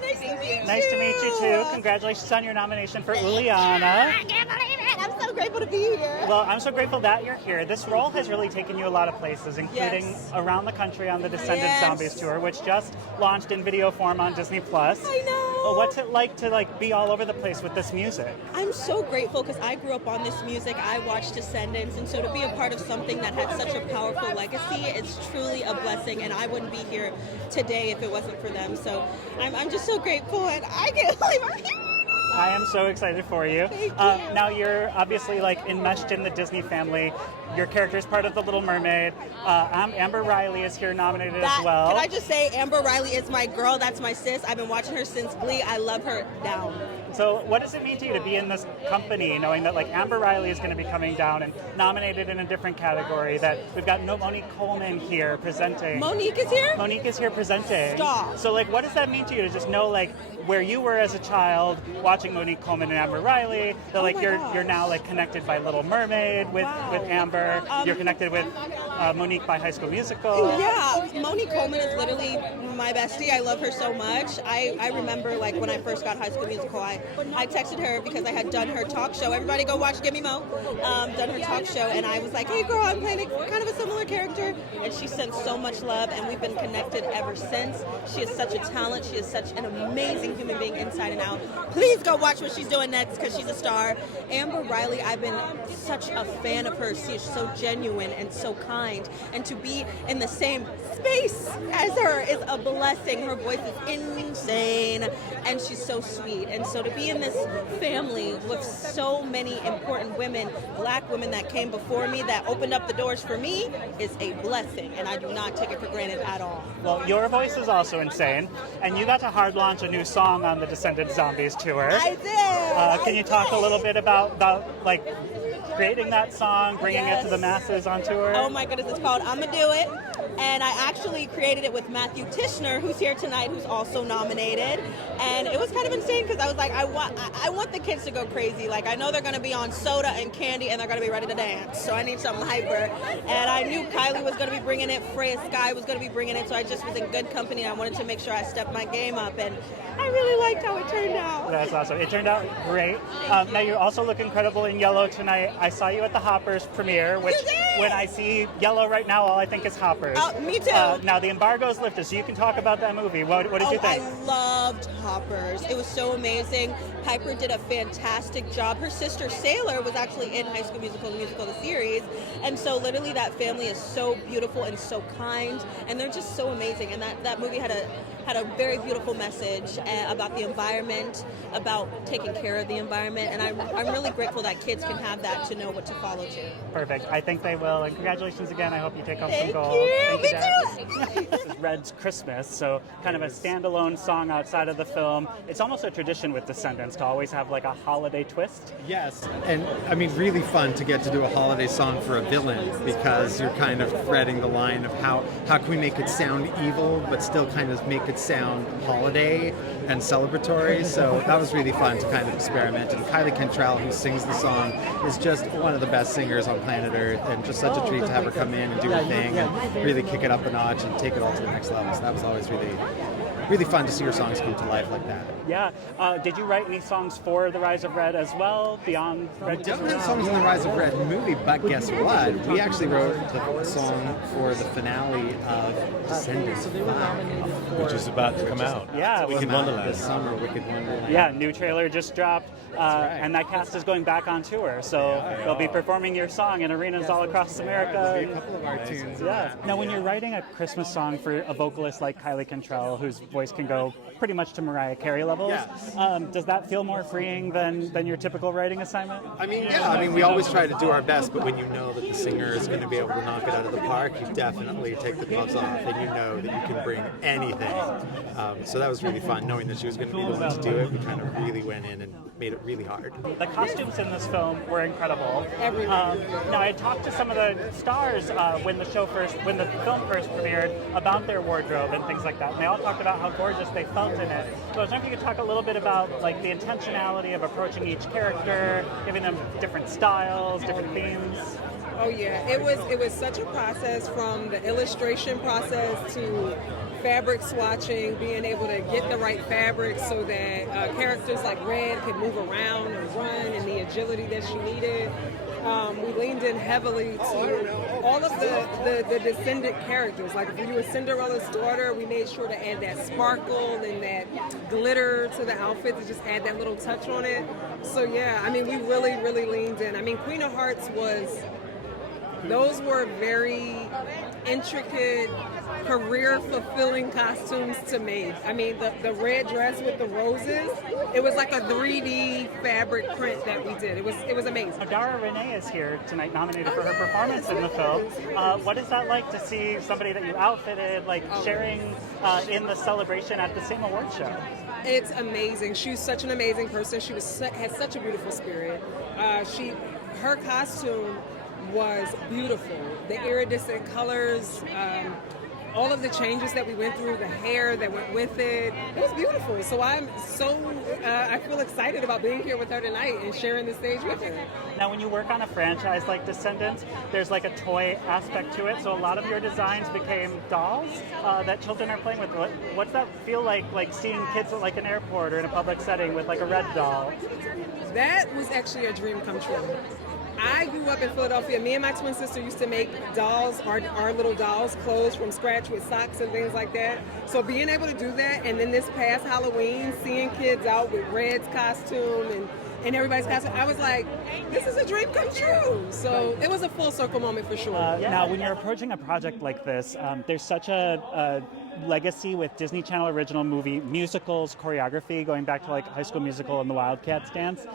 Nice to meet you. Nice to meet you too. Congratulations on your nomination for Uliana. I can't believe it. I'm so grateful to be here. Well, I'm so grateful that you're here. This role has really taken you a lot of places, including around the country on the Descendants Zombies tour, which just launched in video form on Disney+. I know. What's it like to be all over the place with this music? I'm so grateful because I grew up on this music. I watched Descendants, and so to be a part of something that had such a powerful legacy is truly a blessing, and I wouldn't be here today if it wasn't for them. So I'm just so grateful, and I can't believe I'm here. I am so excited for you. Thank you. Now you're obviously enmeshed in the Disney family. Your character is part of The Little Mermaid. Amber Riley is here nominated as well. Can I just say, Amber Riley is my girl. That's my sis. I've been watching her since Glee. I love her down. So what does it mean to you to be in this company, knowing that Amber Riley is going to be coming down and nominated in a different category, that we've got Monique Coleman here presenting. Monique is here? Monique is here presenting. Stop. So what does that mean to you to just know where you were as a child watching Monique Coleman and Amber Riley, that you're now connected by Little Mermaid with Amber, you're connected with Monique by High School Musical. Yeah, Monique Coleman is literally my bestie. I love her so much. I remember when I first got High School Musical, I texted her because I had done her talk show. Everybody go watch Gimme Mo. Done her talk show, and I was like, hey girl, I'm playing kind of a similar character. And she sent so much love, and we've been connected ever since. She is such a talent. She is such an amazing human being inside and out. Please go watch what she's doing next because she's a star. Amber Riley, I've been such a fan of her. She is so genuine and so kind. And to be in the same space as her is a blessing. Her voice is insane, and she's so sweet. And so to be in this family with so many important women, black women that came before me, that opened up the doors for me, is a blessing, and I do not take it for granted at all. Well, your voice is also insane, and you got to hard launch a new song on the Descendants Zombies tour. I did. Can you talk a little bit about creating that song, bringing it to the masses on tour? Oh my goodness, it's called I'ma Do It. And I actually created it with Matthew Tishler, who's here tonight, who's also nominated. And it was kind of insane because I was like, I want the kids to go crazy. I know they're going to be on soda and candy and they're going to be ready to dance. So I need something hyper. And I knew Kylie was going to be bringing it, Freya Sky was going to be bringing it. So I just was in good company. I wanted to make sure I stepped my game up. And I really liked how it turned out. That's awesome. It turned out great. Now you also look incredible in yellow tonight. I saw you at the Hoppers premiere, which when I see yellow right now, all I think is Hoppers. Me too. Now the embargo's lifted, so you can talk about that movie. What did you think? I loved Hoppers. It was so amazing. Piper did a fantastic job. Her sister Sailor was actually in High School Musical, the musical, the series. And so literally that family is so beautiful and so kind, and they're just so amazing. And that movie had a very beautiful message about the environment, about taking care of the environment, and I'm really grateful that kids can have that to know what to follow to. Perfect. I think they will, and congratulations again. I hope you take home some gold. Thank you. This is Red's Christmas, so kind of a standalone song outside of the film. It's almost a tradition with Descendants to always have a holiday twist. Yes, and I mean really fun to get to do a holiday song for a villain because you're kind of threading the line of how can we make it sound evil but still kind of make it sound holiday and celebratory. So that was really fun to kind of experiment. And Kylie Cantrell, who sings the song, is just one of the best singers on planet Earth, and just such a treat to have her come in and do her thing and really kick it up a notch and take it all to the next level. So that was always really fun to see her songs come to life like that. Yeah. Did you write any songs for The Rise of Red as well, beyond Red? We don't have songs in the Rise of Red movie, but guess what? We actually wrote the song for the finale of Descendants, which is about to come out. Yeah, Wicked Wonderland. This summer, Wicked Wonderland. Yeah, new trailer just dropped, right. and that cast is going back on tour, so they'll be performing your song in arenas all across America. There'll be a couple of our tunes. Yeah. Now, when you're writing a Christmas song for a vocalist like Kylie Cantrell, whose voice can go pretty much to Mariah Carey levels, does that feel more freeing than your typical writing assignment? I mean, we always try to do our best, but when you know that the singer is going to be able to knock it out of the park, you definitely take the gloves off, and you know that you can bring anything. So that was really fun, knowing that she was going to be the one to do it. We kind of really went in and made it really hard. The costumes in this film were incredible. Now, I talked to some of the stars when the film first premiered about their wardrobe and things like that, and they all talked about how gorgeous they felt in it. So I was wondering if you could talk a little bit about the intentionality of approaching each character, giving them different styles, different themes. Oh yeah, it was such a process, from the illustration process to fabric swatching, being able to get the right fabric so that characters like Red could move around and run, and the agility that she needed. We leaned in heavily to all of the descendant characters. Like if you were Cinderella's daughter, we made sure to add that sparkle and that glitter to the outfit to just add that little touch on it. So yeah, I mean, we really, really leaned in. I mean, Queen of Hearts those were very intricate, career-fulfilling costumes to make. I mean, the red dress with the roses, it was like a 3D fabric print that we did. It was amazing. Dara Reneé is here tonight, nominated for her performance in the film. What is that like to see somebody that you outfitted, sharing in the celebration at the same award show? It's amazing. She's such an amazing person. She has such a beautiful spirit. Her costume was beautiful. The iridescent colors, all of the changes that we went through, the hair that went with it, it was beautiful. So I feel excited about being here with her tonight and sharing the stage with her. Now, when you work on a franchise like Descendants, there's like a toy aspect to it. So a lot of your designs became dolls that children are playing with. What's that feel like seeing kids at like an airport or in a public setting with like a red doll? That was actually a dream come true. I grew up in Philadelphia. Me and my twin sister used to make dolls, our little dolls, clothes from scratch with socks and things like that. So being able to do that, and then this past Halloween, seeing kids out with Red's costume and everybody's costume, I was like, this is a dream come true. So it was a full circle moment for sure. Now, when you're approaching a project like this, there's such a legacy with Disney Channel original movie musicals, choreography, going back to like High School Musical and the Wildcats dance.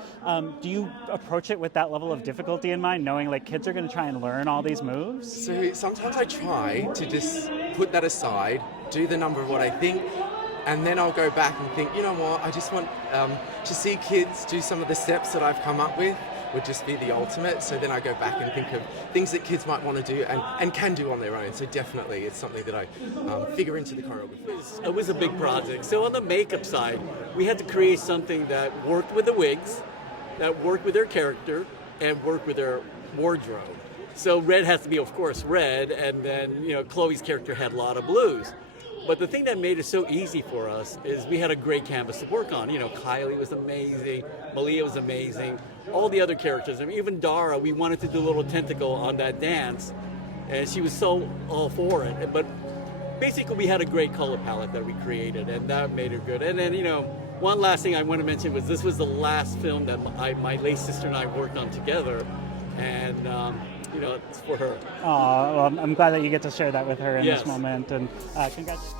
Do you approach it with that level of difficulty in mind, knowing like kids are going to try and learn all these moves? So sometimes I try to just put that aside, do the number of what I think, and then I'll go back and think, you know what, I just want to see kids do some of the steps that I've come up with would just be the ultimate. So then I go back and think of things that kids might want to do and can do on their own. So definitely it's something that I figure into the choreography. It was a big project. So on the makeup side, we had to create something that worked with the wigs, that worked with their character, and worked with their wardrobe. So red has to be, of course, red, and then Chloe's character had a lot of blues. But the thing that made it so easy for us is we had a great canvas to work on. Kylie was amazing, Malia was amazing, all the other characters. I mean, even Dara, we wanted to do a little tentacle on that dance, and she was so all for it. But basically, we had a great color palette that we created, and that made it good. And then, one last thing I want to mention was this was the last film that my late sister and I worked on together, and it's for her. Well, I'm glad that you get to share that with her in this moment, and congratulations.